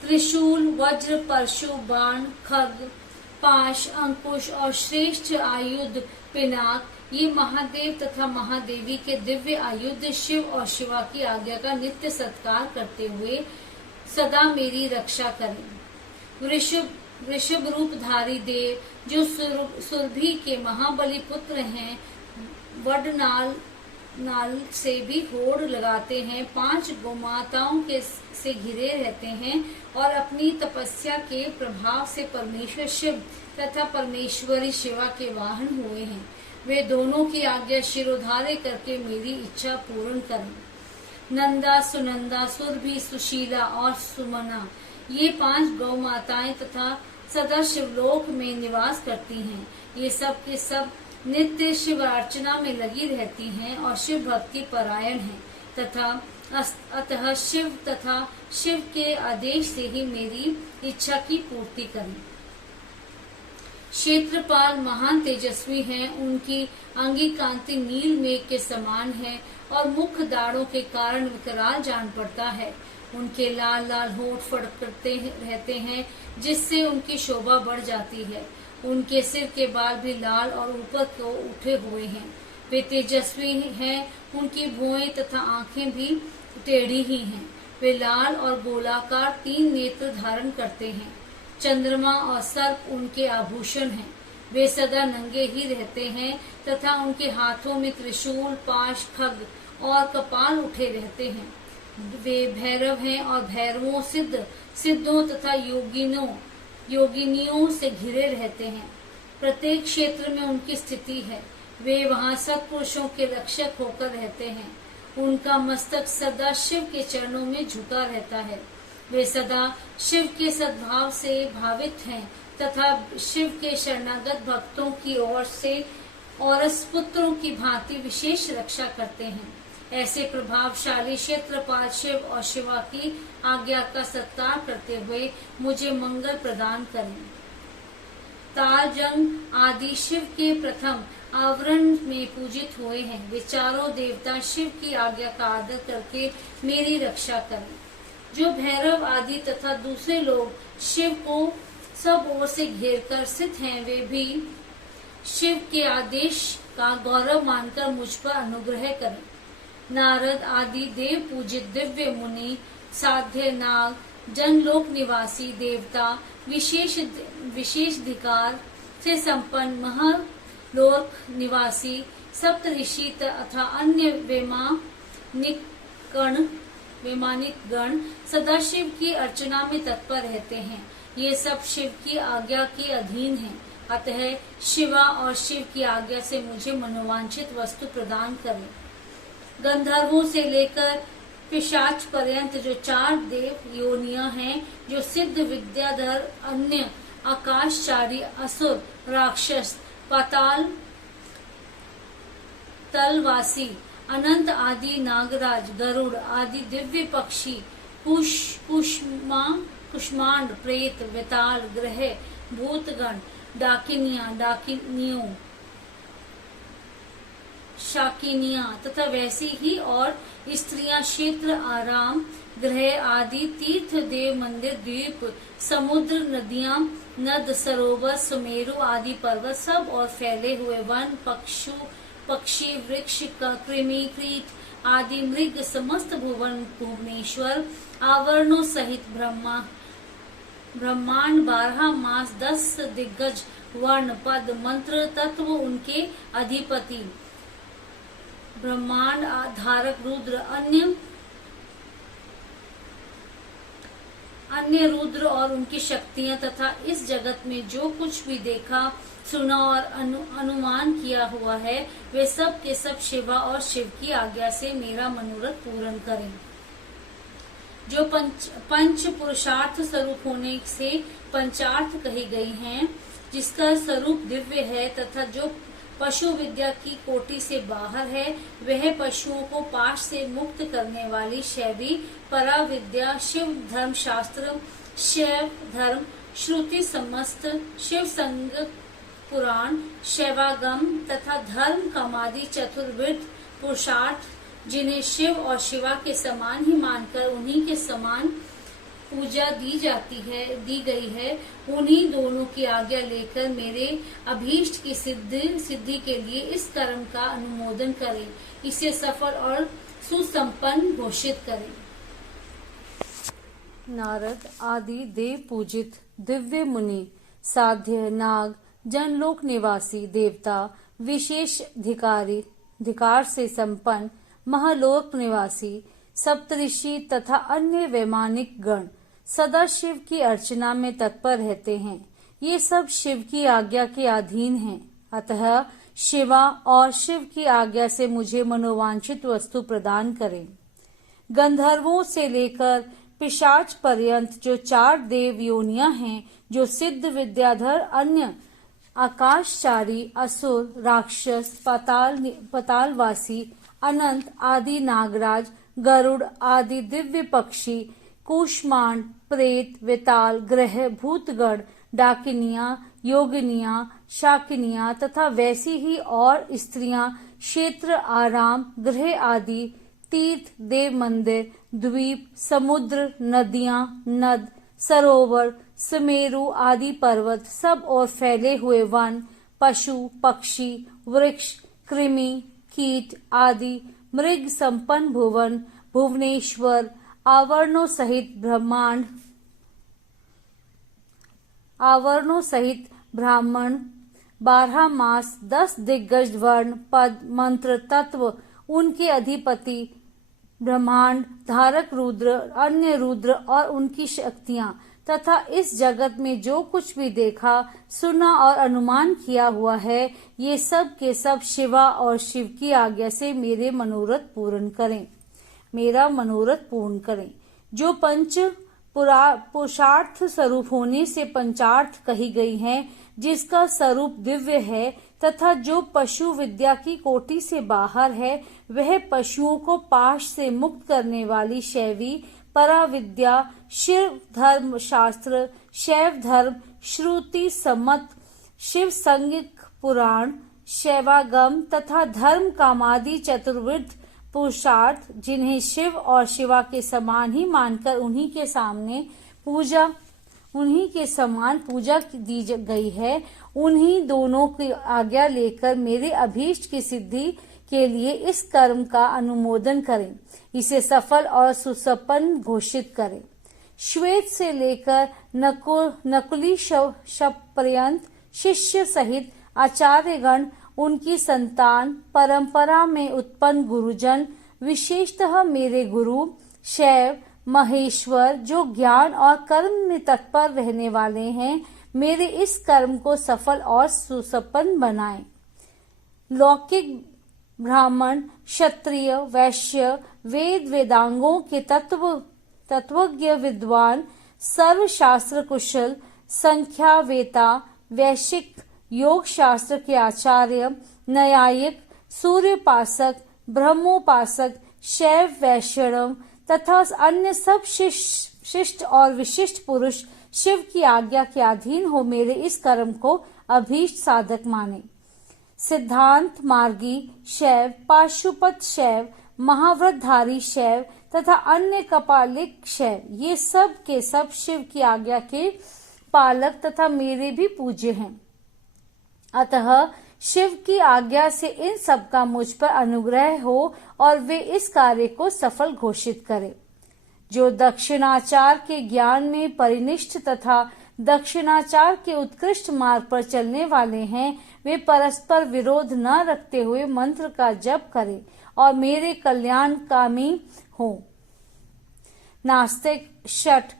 त्रिशूल, वज्र, परशु, बाण, खग, पाश, अंकुश और श्रेष्ठ आयुध पिनाक, ये महादेव तथा महादेवी के दिव्य आयुध शिव और शिवा की आज्ञा का नित्य सत्कार करते हुए सदा मेरी रक्षा करें। वृषभ रूपधारी देव जो सुरभि के महाबली पुत्र हैं, वडनाल से भी होड़ लगाते हैं, 5 गोमाताओं के से घिरे रहते हैं और अपनी तपस्या के प्रभाव से परमेश्वर शिव तथा परमेश्वरी शिवा के वाहन हुए हैं। वे दोनों की आज्ञा शिरोधार्य करके मेरी इच्छा पूर्ण करें। नंदा, सुनंदा, सुरभि, सुशीला और सुमना, ये 5 गौ माताएं तथा सदा शिवलोक में निवास करती हैं। ये सब के सब नित्य शिव अर्चना में लगी रहती हैं और शिव भक्ति परायण हैं तथा अतः शिव तथा शिव के आदेश से ही मेरी इच्छा की पूर्ति करें। क्षेत्रपाल महान तेजस्वी हैं, उनकी अंगी कांति नील मेघ के समान है और मुख दाढ़ों के कारण विकराल जान पड़ता है। उनके लाल लाल होंठ फड़कते रहते हैं, जिससे उनकी शोभा बढ़ जाती है। उनके सिर के बाल भी लाल और ऊपर को उठे हुए हैं। वे तेजस्वी हैं, उनकी भुएं तथा आंखें भी टेढ़ी ही हैं। वे लाल और गोलाकार 3 नेत्र धारण करते हैं। चंद्रमा और सर्प उनके आभूषण हैं। वे सदा नंगे ही रहते हैं तथा उनके हाथों में त्रिशूल, पाश, खग और कपाल उठे रहते हैं। वे भैरव हैं और भैरवों, सिद्धों तथा योगिनियों से घिरे रहते हैं। प्रत्येक क्षेत्र में उनकी स्थिति है। वे वहाँ सत्पुरुषों के रक्षक होकर रहते हैं। उनका मस्तक सदा शिव के चरणों में झुका रहता है। वे सदा शिव के सद्भाव से भावित हैं तथा शिव के शरणागत भक्तों की ओर से और पुत्रों की भांति विशेष रक्षा करते हैं। ऐसे प्रभावशाली क्षेत्रपाल शिव और शिवा की आज्ञा का सत्कार करते हुए मुझे मंगल प्रदान करें। तालजंग आदि शिव के प्रथम आवरण में पूजित हुए हैं। वे चारों देवता शिव की आज्ञा का आदर करके मेरी रक्षा करें। जो भैरव आदि तथा दूसरे लोग शिव को सब ओर से घेर कर स्थित हैं, वे भी शिव के आदेश का गौरव मानकर मुझ पर अनुग्रह करें। नारद आदि देव पूजित दिव्य मुनि, साध्य नाग, जनलोक निवासी देवता, विशेषाधिकार से संपन्न महलोक निवासी सप्तऋषि तथा अन्य वैमानिक गण सदा शिव की अर्चना में तत्पर रहते हैं। ये सब शिव की आज्ञा के अधीन हैं। अतः शिवा और शिव की आज्ञा से मुझे मनोवांछित वस्तु प्रदान करें। गंधर्वों से लेकर पिशाच पर्यंत जो 4 देव योनियां हैं, जो सिद्ध विद्याधर, अन्य आकाशचारी, असुर, राक्षस, पाताल तलवासी, अनंत आदि नागराज, गरुड़ आदि दिव्य पक्षी, कुष्मांड, प्रेत, वेताल, ग्रह, भूतगण, डाकिनियों, शाकिनियां तथा वैसी ही और स्त्रियां, क्षेत्र, आराम, ग्रह आदि, तीर्थ, देव मंदिर, द्वीप, समुद्र, नदियां, नद, सरोवर, सुमेरु आदि पर्वत, सब और फैले हुए वन, पक्षी, वृक्ष, कृमि, कीट आदि मृग, समस्त भुवनेश्वर, आवरणों सहित ब्रह्मांड, 12 मास, 10 दिग्गज, वर्ण, पद, मंत्र, तत्व, उनके अधिपति, ब्रह्मांड धारक रुद्र, अन्य रुद्र और उनकी शक्तियां तथा इस जगत में जो कुछ भी देखा, सुना और अनुमान किया हुआ है, वे सब के सब शिवा और शिव की आज्ञा से मेरा मनोरथ पूर्ण करें। जो पंच पुरुषार्थ स्वरूप होने से पंचार्थ कही गई हैं, जिसका स्वरूप दिव्य है तथा जो पशु विद्या की कोटि से बाहर है, वह पशुओं को पाश से मुक्त करने वाली शैवी परा विद्या, शिव धर्म शास्त्र, शैव धर्म श्रुति, समस्त शिव संग पुराण, शैवागम तथा धर्म कामादि चतुर्विध पुरुषार्थ जिन्हें शिव और शिवा के समान ही मानकर उन्हीं के समान पूजा दी गई है, उन्हीं दोनों की आज्ञा लेकर मेरे अभीष्ट की सिद्धि के लिए इस कर्म का अनुमोदन करें, इसे सफल और सुसंपन्न घोषित करें। नारद आदि देव पूजित दिव्य मुनि, साध्य नाग, जनलोक निवासी देवता, विशेष अधिकार से संपन्न महालोक निवासी सप्तऋषि तथा अन्य वैमानिक गण सदा शिव की अर्चना में तत्पर रहते हैं। ये सब शिव की आज्ञा के अधीन हैं। अतः शिवा और शिव की आज्ञा से मुझे मनोवांछित वस्तु प्रदान करें। गंधर्वों से लेकर पिशाच पर्यंत जो 4 देव योनियां हैं, जो सिद्ध विद्याधर, अन्य आकाशचारी, असुर, राक्षस, पातालवासी, अनंत आदि नागराज, गरुड़ आदि दिव्य पक्षी, कूष्मांड, प्रेत, वेताल, ग्रह, भूतगण, डाकिनियां, योगिनियां, शाकिनियां तथा वैसी ही और स्त्रियां, क्षेत्र, आराम गृह आदि, तीर्थ, देव मंदिर, द्वीप, समुद्र, नदियां, नद, सरोवर, सुमेरु आदि पर्वत, सब और फैले हुए वन, पशु, पक्षी, वृक्ष, कृमि, कीट आदि, मृग संपन्न भुवन, भुवनेश्वर, आवरणों सहित ब्राह्मण, 12 मास, 10 दिग्गज वर्ण, पद, मंत्र, तत्व, उनके अधिपति, ब्रह्मांड धारक रुद्र, अन्य रुद्र और उनकी शक्तियां, तथा इस जगत में जो कुछ भी देखा, सुना और अनुमान किया हुआ है, ये सब के सब शिवा और शिव की आज्ञा से मेरा मनोरथ पूर्ण करें। जो पंच पुरुषार्थ स्वरूप होने से पंचार्थ कही गई हैं, जिसका स्वरूप दिव्य है तथा जो पशु विद्या की कोटि से बाहर है, वह पशुओं को पाश से मुक्त करने वाली शैवी पराविद्या, शिव धर्म शास्त्र, शैव धर्म, श्रुति सम्मत, शिव संज्ञक पुराण, शैवागम तथा धर्म कामादि चतुर्विध पुरुषार्थ, जिन्हें शिव और शिवा के समान ही मानकर उन्हीं के समान पूजा दी गई है, उन्हीं दोनों की आज्ञा लेकर मेरे अभीष्ट की सिद्धि के लिए इस कर्म का अनुमोदन करें, इसे सफल और सुसंपन्न घोषित करें। श्वेत से लेकर नकुली शव पर्यंत शिष्य सहित आचार्यगण, उनकी संतान, परंपरा में उत्पन्न गुरुजन, विशेषतः मेरे गुरु शैव महेश्वर, जो ज्ञान और कर्म में तत्पर रहने वाले हैं, मेरे इस कर्म को सफल और सुसंपन्न बनाएं। लौकिक ब्राह्मण, क्षत्रिय, वैश्य, वेदांगों के तत्वज्ञ विद्वान, सर्वशास्त्र कुशल, संख्या वेता, वैशिक योग शास्त्र के आचार्य, न्यायिक, सूर्योपासक, ब्रह्मोपासक, शैव वैष्णव तथा अन्य सब शिष्ट और विशिष्ट पुरुष शिव की आज्ञा के अधीन हो मेरे इस कर्म को अभीष्ट साधक माने। सिद्धांत मार्गी शैव, पाशुपत शैव, महाव्रतधारी शैव तथा अन्य कपालिक शैव, ये सब के सब शिव की आज्ञा के पालक तथा मेरे भी पूज्य हैं। अतः शिव की आज्ञा से इन सब का मुझ पर अनुग्रह हो और वे इस कार्य को सफल घोषित करें। जो दक्षिणाचार के ज्ञान में परिनिष्ठ तथा दक्षिणाचार के उत्कृष्ट मार्ग पर चलने वाले हैं, वे परस्पर विरोध न रखते हुए मंत्र का जप करें और मेरे कल्याणकामी हो। नास्तिक, शठ,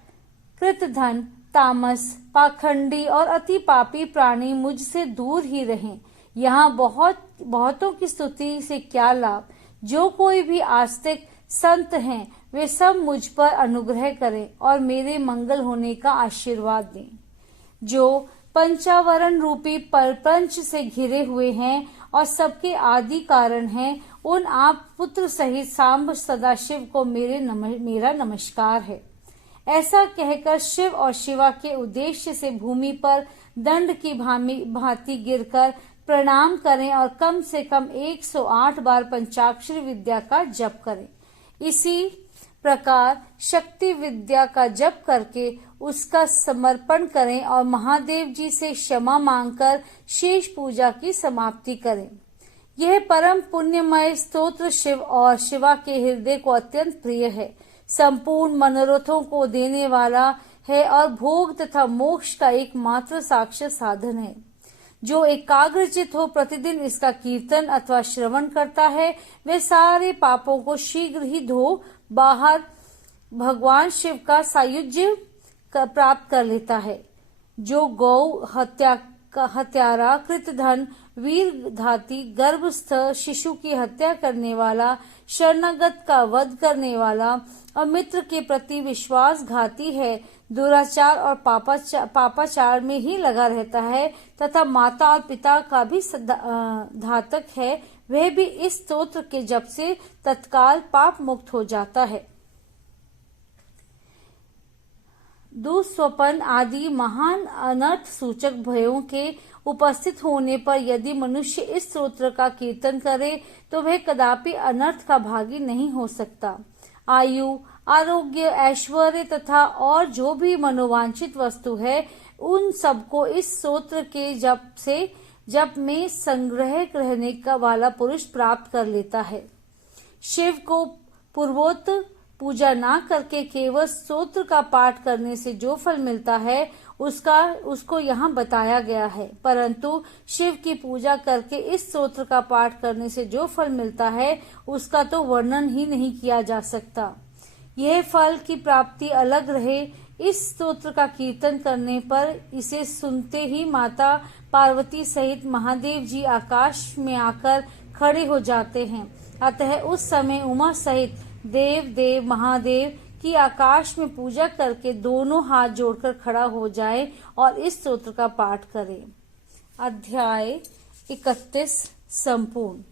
कृतधन, तामस, पाखंडी और अति पापी प्राणी मुझसे दूर ही रहें। यहाँ बहुतों की स्तुति से क्या लाभ। जो कोई भी आस्तिक संत हैं, वे सब मुझ पर अनुग्रह करें और मेरे मंगल होने का आशीर्वाद दें। जो पंचावरण रूपी प्रपंच से घिरे हुए हैं और सबके आदि कारण हैं, उन आप पुत्र सहित सांब सदाशिव को मेरा नमस्कार है। ऐसा कहकर शिव और शिवा के उद्देश्य से भूमि पर दंड की भांति गिरकर प्रणाम करें और कम से कम 108 बार पंचाक्षरी विद्या का जप करें। इसी प्रकार शक्ति विद्या का जप करके उसका समर्पण करें और महादेव जी से क्षमा मांगकर शेष पूजा की समाप्ति करें। यह परम पुण्यमय स्तोत्र शिव और शिवा के हृदय को अत्यंत प्रिय है, संपूर्ण मनोरथों को देने वाला है और भोग तथा मोक्ष का एकमात्र साक्षात साधन है। जो एकाग्रचित हो प्रतिदिन इसका कीर्तन अथवा श्रवण करता है वे सारे पापों को शीघ्र ही धो बाहर भगवान शिव का सायुज्य प्राप्त कर लेता है। जो गौ हत्यारा, कृतधन, वीर घाती, गर्भस्थ शिशु की हत्या करने वाला, शरणागत का वध करने वाला और मित्र के प्रति विश्वासघाती है, दुराचार और पापाचार में ही लगा रहता है तथा माता और पिता का भी घातक है, वह भी इस स्तोत्र के जप से तत्काल पाप मुक्त हो जाता है। दुःस्वप्न आदि महान अनर्थ सूचक भयों के उपस्थित होने पर यदि मनुष्य इस स्तोत्र का कीर्तन करे तो वह कदापि अनर्थ का भागी नहीं हो सकता। आयु, आरोग्य, ऐश्वर्य तथा और जो भी मनोवांछित वस्तु है उन सबको इस स्तोत्र के जप में संग्रह रहने का वाला पुरुष प्राप्त कर लेता है। शिव को पूर्वोक्त पूजा ना करके केवल स्तोत्र का पाठ करने से जो फल मिलता है उसको यहाँ बताया गया है, परंतु शिव की पूजा करके इस स्तोत्र का पाठ करने से जो फल मिलता है उसका तो वर्णन ही नहीं किया जा सकता। यह फल की प्राप्ति अलग रहे। इस स्तोत्र का कीर्तन करने पर इसे सुनते ही माता पार्वती सहित महादेव जी आकाश में आकर खड़े हो जाते हैं। अतः उस समय उमा सहित देव महादेव की आकाश में पूजा करके दोनों हाथ जोड़कर खड़ा हो जाए और इस स्तोत्र का पाठ करें। अध्याय 31 संपूर्ण।